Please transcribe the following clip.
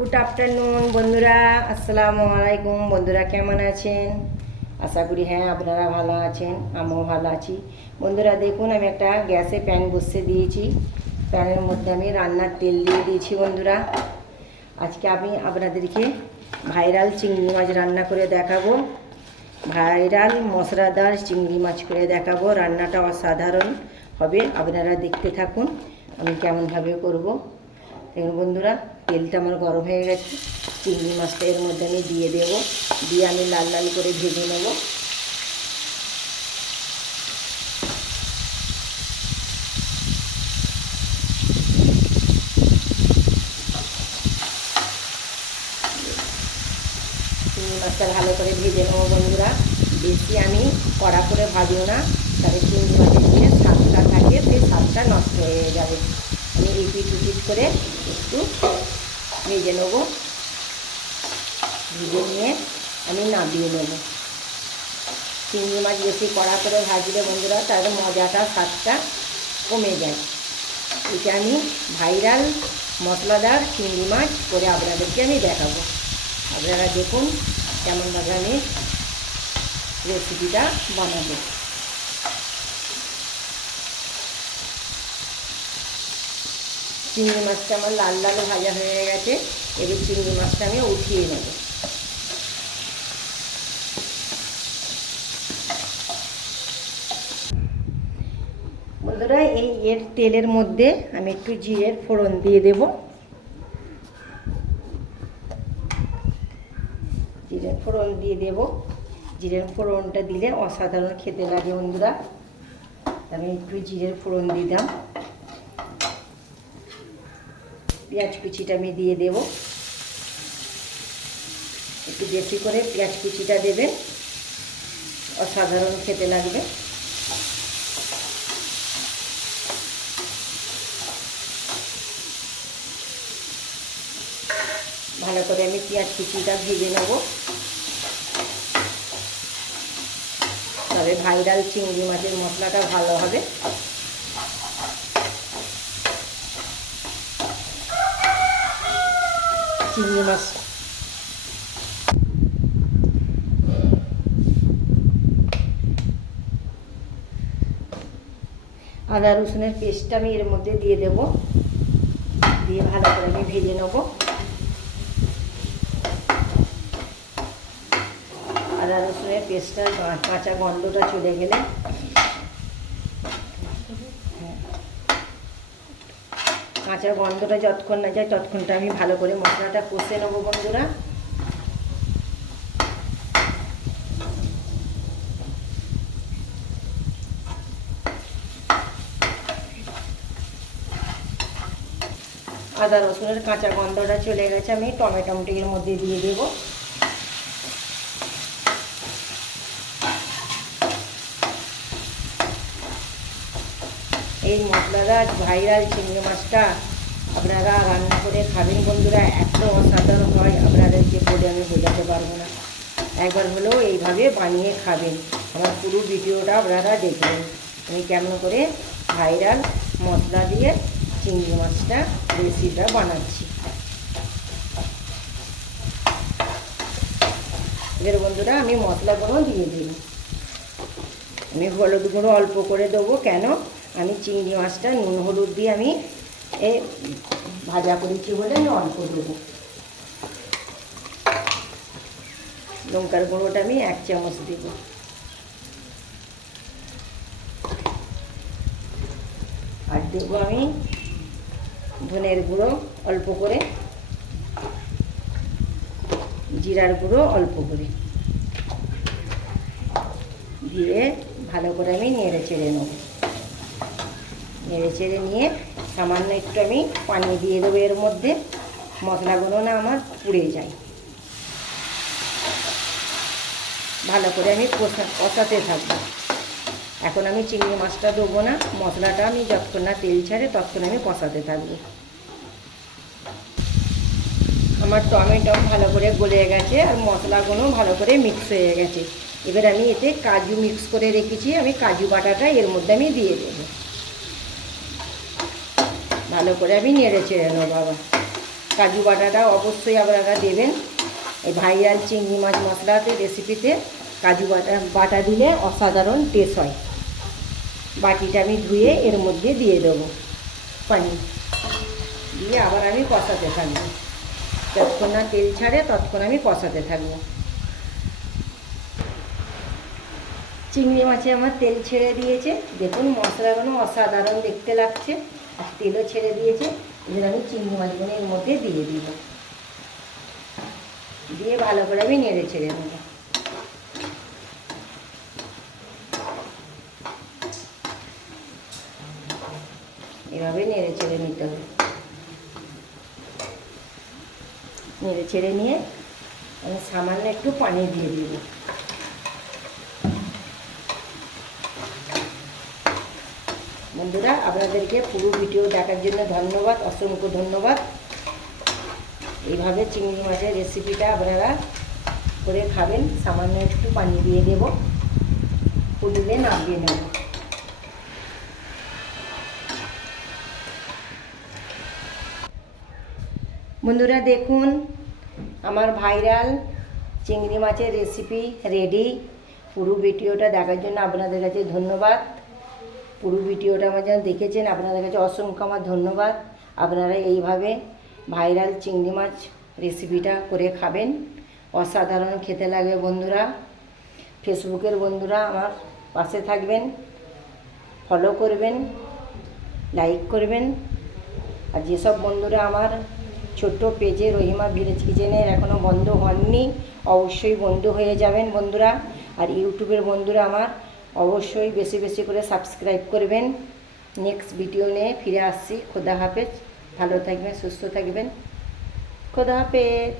Good afternoon বন্ধুরা, আসসালামু আলাইকুম। বন্ধুরা কেমন আছেন? আশা করি হ্যাঁ আপনারা ভালো আছেন, আমিও ভালো আছি। বন্ধুরা দেখুন, আমি একটা গ্যাসে প্যান বসিয়ে দিয়েছি। প্যানের মধ্যে আমি রান্নার তেল দিয়ে দিয়েছি। বন্ধুরা আজকে আমি আপনাদেরকে ভাইরাল চিংড়ি মাছ রান্না করে দেখাবো। ভাইরাল মশলাদার চিংড়ি মাছ করে দেখাবো। রান্নাটা অসাধারণ হবে, আপনারা দেখতে থাকুন আমি কেমনভাবে করব। দেখুন বন্ধুরা, তেলটা আমার গরম হয়ে গেছে। চিংড়ি মাছটা এর মধ্যে আমি দিয়ে দেবো, দিয়ে আমি লাল লাল করে ভেজে নেব। চিংড়ি মাছটা ভালো করে ভেজে নেবো বন্ধুরা। বেশি আমি কড়া করে ভাজিও না, তাহলে চিংড়ি মাছের যে স্বাদটা থাকে সেই স্বাদটা নষ্ট হয়ে যাবে। আমি রিপিট করে একটু ভেজে নেব। ভেজে নিয়ে আমি নামিয়ে নেব। চিংড়ি মাছ বেশি কড়া করে ভাজলে বন্ধুরা তার মজাটা স্বাদটা কমে যায়। এটা আমি ভাইরাল মশলাদার চিংড়ি মাছ করে আপনাদেরকে আমি দেখাবো। আপনারা দেখুন কেমনভাবে আমি রেসিপিটা বানাবো। চিংড়ি মাছটা আমার লাল লাল ভাজা হয়ে গেছে। এবার চিংড়ি মাছটা আমি উঠিয়ে নেব। বন্ধুরা এর তেলের মধ্যে আমি একটু জিরের ফোড়ন দিয়ে দেব। জিরের ফোড়ন দিয়ে দেব। জিরের ফোড়নটা দিলে অসাধারণ খেতে লাগে বন্ধুরা। আমি একটু জিরের ফোড়ন দিলাম। পেঁয়াজ কুচিটা আমি দিয়ে দেব। একটু বেশি করে পেঁয়াজ কুচিটা দেবেন, অসাধারণ খেতে লাগবে। ভালো করে আমি পেঁয়াজ কুচিটা ভেজে নেব। তবে ভাইরাল চিংড়ি মাছের মশলাটা ভালো হবে। চিংড়ি মাছ আদা রসুনের পেস্টটা আমি এর মধ্যে দিয়ে দেব। দিয়ে ভালো করে আমি ভেজে নেব। আদা রসুনের পেস্টটা কাঁচা গন্ধটা চলে গেলে কাঁচা গন্ধটা যতক্ষণ না যায় ততক্ষণটা আমি ভালো করে মশলাটা কষে নেবো বন্ধুরা। আদা রসুনের কাঁচা গন্ধটা চলে গেছে। আমি টমেটোটা এর মধ্যে দিয়ে দেবো। এই মশলাদার ভাইরাল চিংড়ি মাছটা আপনারা রান্না করে খাবেন বন্ধুরা, এত অসাধারণ হয় আপনাদেরকে বলে আমি বোঝাতে পারবো না। একবার হলেও এইভাবে বানিয়ে খাবেন। আমার পুরো ভিডিওটা আপনারা দেখবেন আমি কেমন করে ভাইরাল মশলা দিয়ে চিংড়ি মাছটা রেসিপিটা বানাচ্ছি। এবার বন্ধুরা আমি মশলাগুলো দিয়ে দিই। আমি হলুদ গুঁড়ো অল্প করে দেবো, কেন আমি চিংড়ি মাছটা নুন হলুদ দিয়ে আমি ভাজা করেছি বলে আমি অল্প দেবো। লঙ্কার গুঁড়োটা আমি 1 চামচ দেব। আর দেবো আমি ধনের গুঁড়ো অল্প করে, জিরার গুঁড়ো অল্প করে দিয়ে ভালো করে আমি নেড়ে চেড়ে নেব। নেড়ে চেড়ে নিয়ে সামান্য একটু আমি পানি দিয়ে দেবো এর মধ্যে, মশলাগুলো না আমার পুড়ে যায়। ভালো করে আমি কষাতে থাকবো। এখন আমি চিংড়ি মাছটা দেবো না, মশলাটা আমি যতক্ষণ না তেল ছাড়ে ততক্ষণ আমি কষাতে থাকবো। আমার টমেটো ভালো করে গলে গেছে আর মশলাগুলো ভালো করে মিক্স হয়ে গেছে। এবার আমি এতে কাজু মিক্স করে রেখেছি, আমি কাজু বাটাটা এর মধ্যে আমি দিয়ে দেবো। ভালো করে আমি নেড়ে চেড়ে নেবো বাবা। কাজু বাটাটা অবশ্যই আপনারা দেবেন। এই ভাইরাল চিংড়ি মাছ মশলাতে রেসিপিতে কাজু বাটা দিলে অসাধারণ টেস্ট হয়। বাটিটা আমি ধুয়ে এর মধ্যে দিয়ে দেবো পানি দিয়ে আবার আমি কষাতে থাকবো। যতক্ষণ না তেল ছাড়ে ততক্ষণ আমি কষাতে থাকবো। চিংড়ি মাছে আমার তেল ছেড়ে দিয়েছে, দেখুন মশলাগুলো অসাধারণ দেখতে লাগছে আর তেলও ছেড়ে দিয়েছে। এবার আমি চিংড়ি মাছগুলো এর মধ্যে দিয়ে দিব, দিয়ে ভালো করে আমি নেড়ে ছেড়ে নেব। এভাবে নেড়ে ছেড়ে নিতে হবে। নেড়ে ছেড়ে নিয়ে আমি সামান্য একটু পানি দিয়ে দিব। বন্ধুরা আপনাদেরকে পুরো ভিডিও দেখার জন্য ধন্যবাদ, অসংখ্য ধন্যবাদ। এইভাবে চিংড়ি মাছের রেসিপিটা আপনারা করে খাবেন। সামান্য একটু পানি দিয়ে দেব, ফুটলে নামিয়ে নেব। বন্ধুরা দেখুন আমার ভাইরাল চিংড়ি মাছের রেসিপি রেডি। পুরো ভিডিওটা দেখার জন্য আপনাদের কাছে ধন্যবাদ। পুরো ভিডিওটা আমার যেন দেখেছেন আপনাদের কাছে অসংখ্য আমার ধন্যবাদ। আপনারা এইভাবে ভাইরাল চিংড়ি মাছ রেসিপিটা করে খাবেন, অসাধারণ খেতে লাগে। বন্ধুরা ফেসবুকের বন্ধুরা আমার পাশে থাকবেন, ফলো করবেন, লাইক করবেন। আর যেসব বন্ধুরা আমার ছোট্ট পেজে রহিমা ভিলেজ কিচেনের এখনও বন্ধু হননি, অবশ্যই বন্ধু হয়ে যাবেন বন্ধুরা। আর ইউটিউবের বন্ধুরা আমার অবশ্যই বেশি বেশি করে সাবস্ক্রাইব করবেন। নেক্সট ভিডিও নিয়ে ফিরে আসছি। খোদা হাফেজ, ভালো থাকবেন, সুস্থ থাকবেন। খোদা হাফেজ।